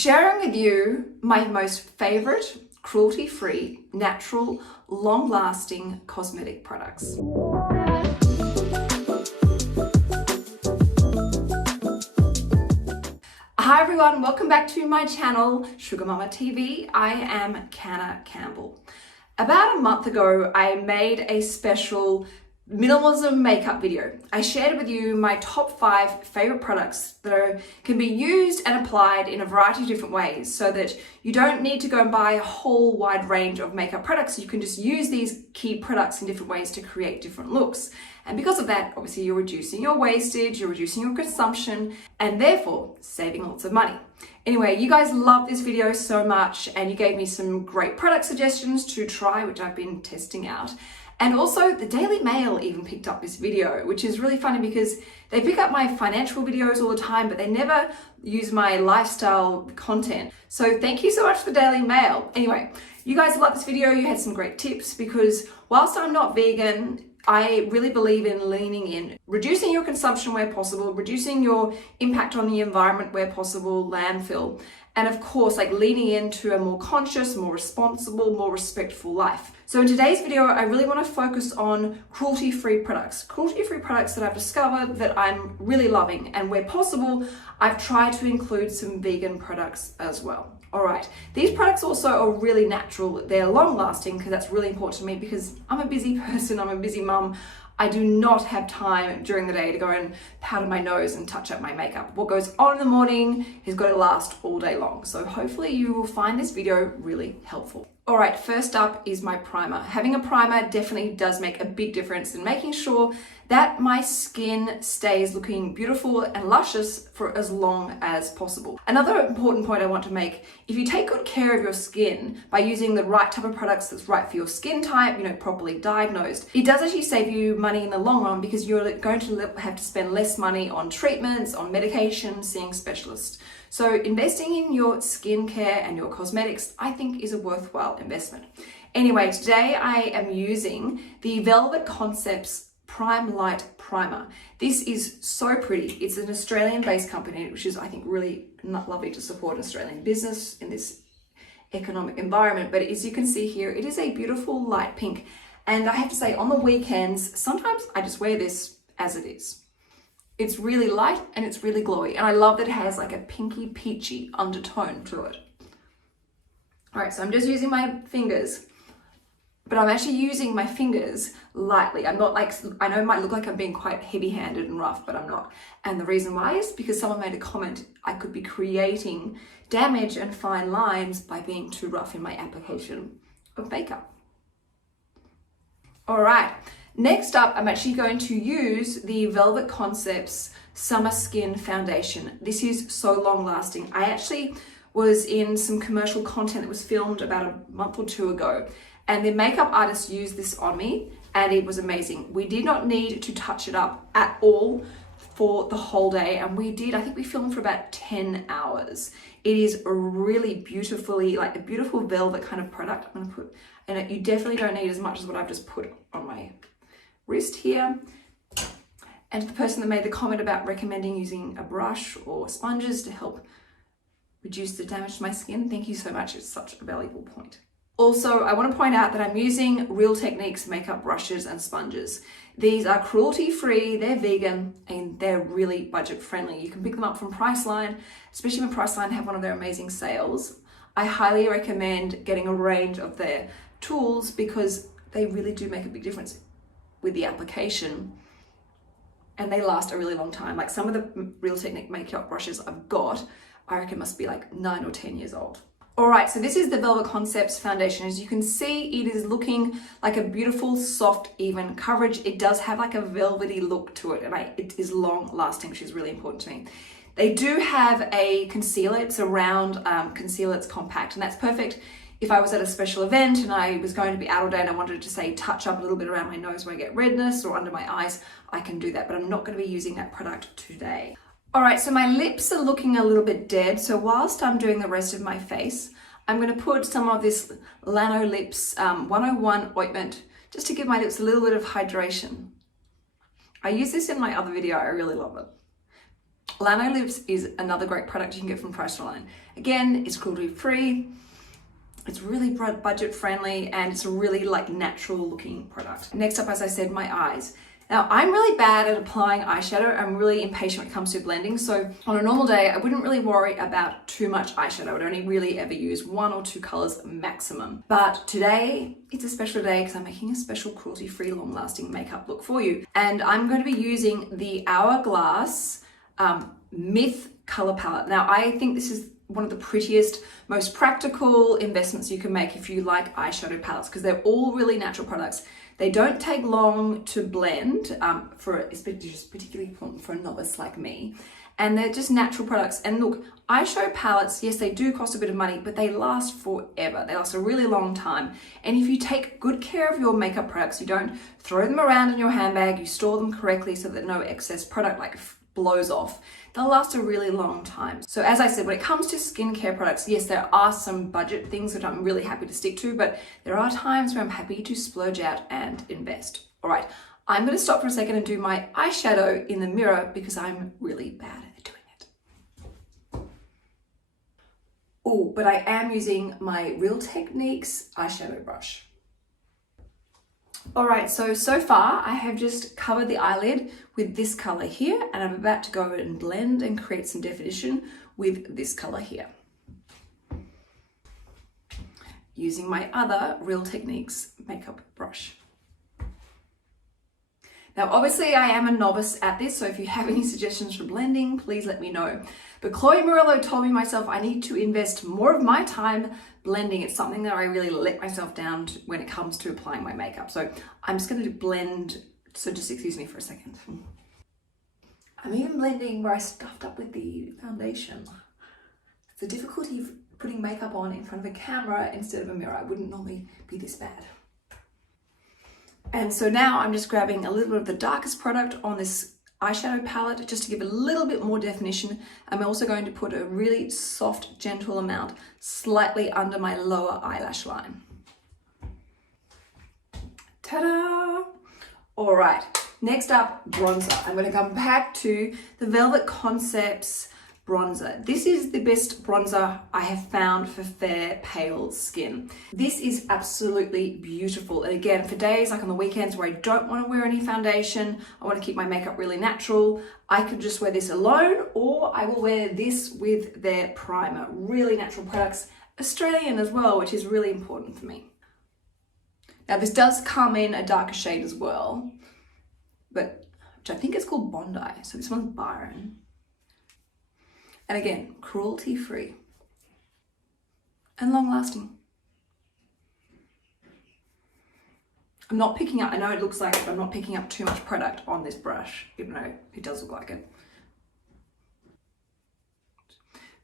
Sharing with you my most favorite cruelty-free, natural, long-lasting cosmetic products. Hi everyone, welcome back to my channel, Sugar Mama TV. I am Canna Campbell. About a month ago, I made a special minimalism makeup video. I shared with you my top 5 favorite products that can be used and applied in a variety of different ways so that you don't need to go and buy a whole wide range of makeup products. You can just use these key products in different ways to create different looks. And because of that, obviously you're reducing your wastage, you're reducing your consumption, and therefore saving lots of money. Anyway, you guys love this video so much and you gave me some great product suggestions to try, which I've been testing out. And also the Daily Mail even picked up this video, which is really funny because they pick up my financial videos all the time, but they never use my lifestyle content. So thank you so much for the Daily Mail. Anyway, you guys loved this video. You had some great tips because whilst I'm not vegan, I really believe in leaning in, reducing your consumption where possible, reducing your impact on the environment where possible, landfill, and of course, like leaning into a more conscious, more responsible, more respectful life. So in today's video, I really want to focus on cruelty-free products. Cruelty-free products that I've discovered that I'm really loving, and where possible, I've tried to include some vegan products as well. All right, these products also are really natural. They're long lasting because that's really important to me because I'm a busy person, I'm a busy mum. I do not have time during the day to go and powder my nose and touch up my makeup. What goes on in the morning is going to last all day long. So hopefully you will find this video really helpful. All right, first up is my primer. Having a primer definitely does make a big difference in making sure that my skin stays looking beautiful and luscious for as long as possible. Another important point I want to make, if you take good care of your skin by using the right type of products that's right for your skin type, properly diagnosed, it does actually save you money in the long run because you're going to have to spend less money on treatments, on medication, seeing specialists. So investing in your skincare and your cosmetics, I think, is a worthwhile investment. Anyway, today I am using the Velvet Concepts Prime Light Primer. This is so pretty. It's an Australian-based company, which is, I think, really lovely to support Australian business in this economic environment. But as you can see here, it is a beautiful light pink. And I have to say, on the weekends, sometimes I just wear this as it is. It's really light and it's really glowy. And I love that it has like a pinky peachy undertone to it. All right, so I'm just using my fingers, but I'm actually using my fingers lightly. I'm not like, I know it might look like I'm being quite heavy-handed and rough, but I'm not. And the reason why is because someone made a comment, I could be creating damage and fine lines by being too rough in my application of makeup. All right. Next up, I'm actually going to use the Velvet Concepts Summer Skin Foundation. This is so long lasting. I actually was in some commercial content that was filmed about a month or two ago, and the makeup artist used this on me and it was amazing. We did not need to touch it up at all for the whole day, and we did, I think we filmed for about 10 hours. It is a really beautifully, like a beautiful velvet kind of product. I'm gonna put, and you definitely don't need as much as what I've just put on my wrist here. And to the person that made the comment about recommending using a brush or sponges to help reduce the damage to my skin, thank you so much. It's such a valuable point. Also, I want to point out that I'm using Real Techniques makeup brushes and sponges. These are cruelty-free, they're vegan, and they're really budget-friendly. You can pick them up from Priceline, especially when Priceline have one of their amazing sales. I highly recommend getting a range of their tools because they really do make a big difference with the application, and they last a really long time. Like some of the Real Technique makeup brushes I've got, I reckon must be like 9 or 10 years old. All right, so this is the Velvet Concepts foundation. As you can see, it is looking like a beautiful, soft, even coverage. It does have like a velvety look to it, and it is long lasting, which is really important to me. They do have a concealer. It's a round concealer. It's compact, and that's perfect if I was at a special event and I was going to be out all day and I wanted to, say, touch up a little bit around my nose where I get redness or under my eyes. I can do that, but I'm not going to be using that product today. All right, so my lips are looking a little bit dead. So whilst I'm doing the rest of my face, I'm going to put some of this Lano Lips 101 ointment just to give my lips a little bit of hydration. I use this in my other video. I really love it. Lips is another great product you can get from Priceline. Again, it's cruelty-free. It's really budget friendly and it's a really like natural looking product. Next up, as I said, my eyes. Now, I'm really bad at applying eyeshadow. I'm really impatient when it comes to blending. So on a normal day, I wouldn't really worry about too much eyeshadow. I would only really ever use 1 or 2 colors maximum. But today, it's a special day because I'm making a special cruelty-free long-lasting makeup look for you. And I'm going to be using the Hourglass Myth color palette. Now, I think this is one of the prettiest, most practical investments you can make if you like eyeshadow palettes, because they're all really natural products. They don't take long to blend, particularly for a novice like me. And they're just natural products. And look, eyeshadow palettes, yes, they do cost a bit of money, but they last forever. They last a really long time. And if you take good care of your makeup products, you don't throw them around in your handbag, you store them correctly so that no excess product like blows off, they'll last a really long time. So as I said, when it comes to skincare products, yes, there are some budget things that I'm really happy to stick to, but there are times where I'm happy to splurge out and invest. All right, I'm going to stop for a second and do my eyeshadow in the mirror because I'm really bad at doing it. Oh, but I am using my Real Techniques eyeshadow brush. All right, so far I have just covered the eyelid with this color here, and I'm about to go and blend and create some definition with this color here. Using my other Real Techniques makeup brush. Now, obviously I am a novice at this, so if you have any suggestions for blending, please let me know. But Chloe Murillo told me myself I need to invest more of my time blending. It's something that I really let myself down to when it comes to applying my makeup. So I'm just going to blend, so just excuse me for a second. I'm even blending where I stuffed up with the foundation. It's the difficulty of putting makeup on in front of a camera instead of a mirror. I wouldn't normally be this bad. And so now I'm just grabbing a little bit of the darkest product on this eyeshadow palette just to give a little bit more definition. I'm also going to put a really soft, gentle amount slightly under my lower eyelash line. Ta-da! All right, next up, bronzer. I'm going to come back to the Velvet Concepts bronzer. This is the best bronzer I have found for fair, pale skin. This is absolutely beautiful. And again, for days like on the weekends where I don't want to wear any foundation, I want to keep my makeup really natural, I could just wear this alone, or I will wear this with their primer. Really natural products, Australian as well, which is really important for me. Now this does come in a darker shade as well, but which I think is called Bondi. So this one's Byron. And again, cruelty-free and long-lasting. I'm not picking up, I know it looks like it, but I'm not picking up too much product on this brush, even though it does look like it.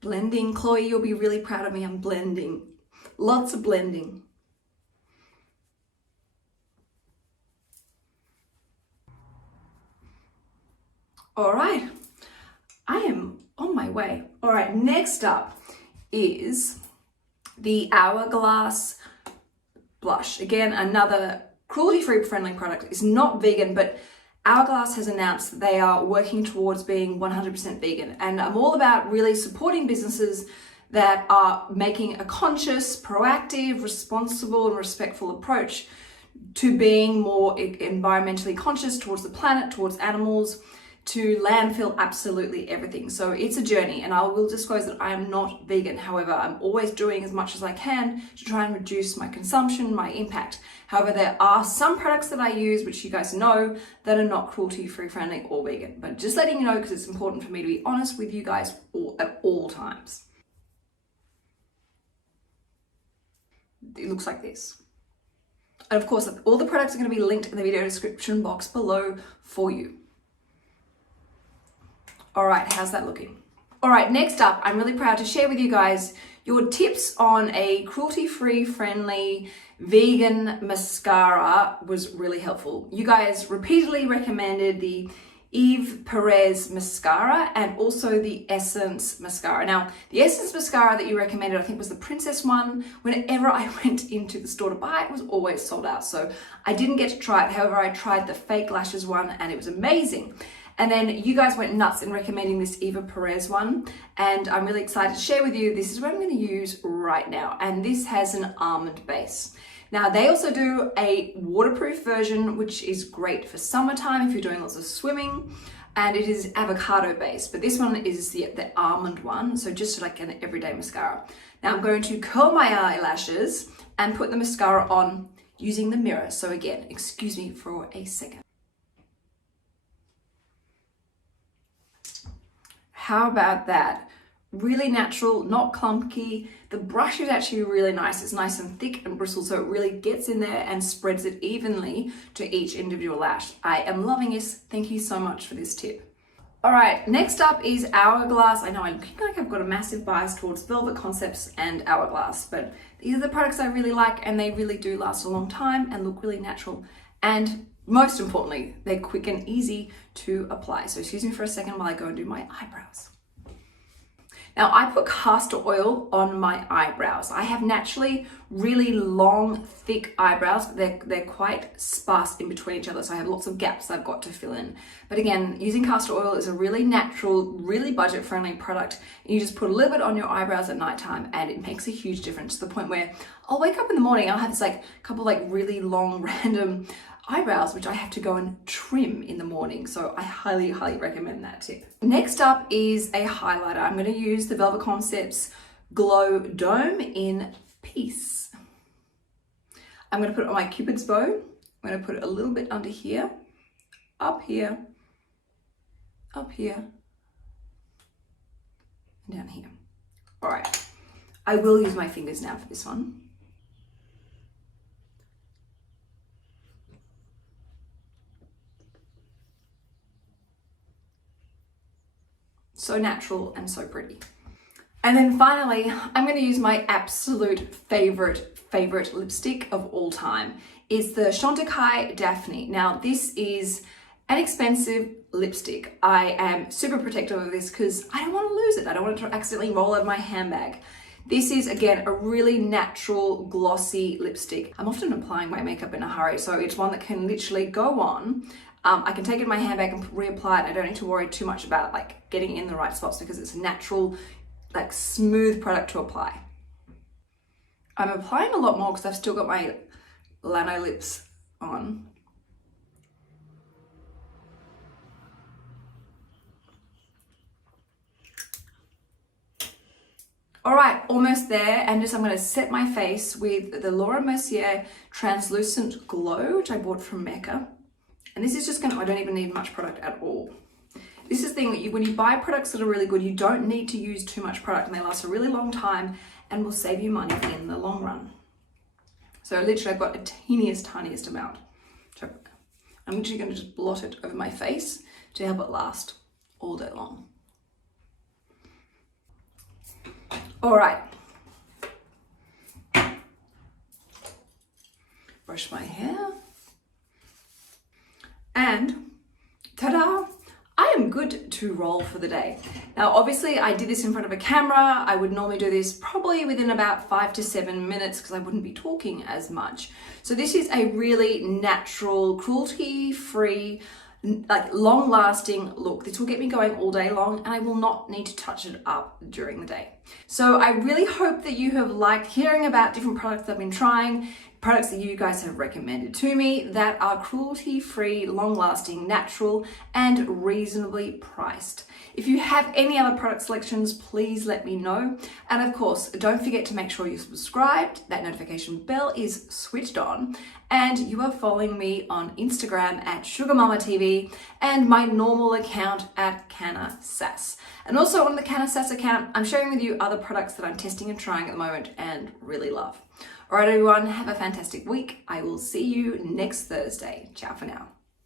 Blending, Chloe, you'll be really proud of me. I'm blending. Lots of blending. All right, I am on my way. All right, next up is the Hourglass blush. Again, another cruelty-free friendly product. It's not vegan, but Hourglass has announced that they are working towards being 100% vegan. And I'm all about really supporting businesses that are making a conscious, proactive, responsible, and respectful approach to being more environmentally conscious towards the planet, towards animals, to landfill absolutely everything. So it's a journey, and I will disclose that I am not vegan. However, I'm always doing as much as I can to try and reduce my consumption, my impact. However, there are some products that I use, which you guys know, that are not cruelty-free friendly or vegan. But just letting you know, because it's important for me to be honest with you guys at all times. It looks like this. And of course, all the products are going to be linked in the video description box below for you. All right, how's that looking? All right, next up, I'm really proud to share with you guys your tips on a cruelty-free friendly vegan mascara was really helpful. You guys repeatedly recommended the Eve Perez mascara and also the Essence mascara. Now, the Essence mascara that you recommended, I think was the Princess one. Whenever I went into the store to buy it, it was always sold out. So I didn't get to try it. However, I tried the fake lashes one and it was amazing. And then you guys went nuts in recommending this Eva Perez one, and I'm really excited to share with you. This is what I'm going to use right now, and this has an almond base. Now they also do a waterproof version, which is great for summertime if you're doing lots of swimming, and it is avocado based, but this one is the almond one, so just like an everyday mascara. Now I'm going to curl my eyelashes and put the mascara on using the mirror. So again, excuse me for a second. How about that? Really natural, not clunky. The brush is actually really nice. It's nice and thick and bristled, so it really gets in there and spreads it evenly to each individual lash. I am loving this. Thank you so much for this tip. All right, next up is Hourglass. I know I look like I've got a massive bias towards Velvet Concepts and Hourglass, but these are the products I really like, and they really do last a long time and look really natural. And most importantly, they're quick and easy to apply. So excuse me for a second while I go and do my eyebrows. Now I put castor oil on my eyebrows. I have naturally really long, thick eyebrows. They're quite sparse in between each other, so I have lots of gaps I've got to fill in. But again, using castor oil is a really natural, really budget-friendly product. You just put a little bit on your eyebrows at nighttime, and it makes a huge difference, to the point where I'll wake up in the morning, I'll have this like couple like really long random eyebrows, which I have to go and trim in the morning. So I highly, highly recommend that tip. Next up is a highlighter. I'm going to use the Velvet Concepts Glow Dome in Peace. I'm going to put it on my Cupid's bow. I'm going to put it a little bit under here, up here, up here, and down here. All right. I will use my fingers now for this one. So natural and so pretty. And then finally, I'm going to use my absolute favorite lipstick of all time. It's the Chantecaille Daphne. Now this is an expensive lipstick. I am super protective of this because I don't want to lose it. I don't want it to accidentally roll out of my handbag. This is, again, a really natural, glossy lipstick. I'm often applying my makeup in a hurry, so it's one that can literally go on. I can take it in my handbag and reapply it. I don't need to worry too much about like getting in the right spots because it's a natural, like smooth product to apply. I'm applying a lot more because I've still got my Lano lips on. All right, almost there. And just I'm going to set my face with the Laura Mercier Translucent Glow, which I bought from Mecca. And this is just I don't even need much product at all. This is the thing that when you buy products that are really good, you don't need to use too much product, and they last a really long time and will save you money in the long run. So literally I've got a tiniest amount. So I'm literally going to just blot it over my face to help it last all day long. All right. Brush my hair. And ta-da! I am good to roll for the day. Now, obviously I did this in front of a camera. I would normally do this probably within about 5 to 7 minutes because I wouldn't be talking as much. So this is a really natural, cruelty-free, like long-lasting look. This will get me going all day long, and I will not need to touch it up during the day. So I really hope that you have liked hearing about different products I've been trying, products that you guys have recommended to me that are cruelty-free, long-lasting, natural, and reasonably priced. If you have any other product selections, please let me know. And of course, don't forget to make sure you're subscribed, that notification bell is switched on, and you are following me on Instagram at SugarMamaTV and my normal account at Canna Sass. And also on the Canna Sass account, I'm sharing with you other products that I'm testing and trying at the moment and really love. All right, everyone, have a fantastic week. I will see you next Thursday. Ciao for now.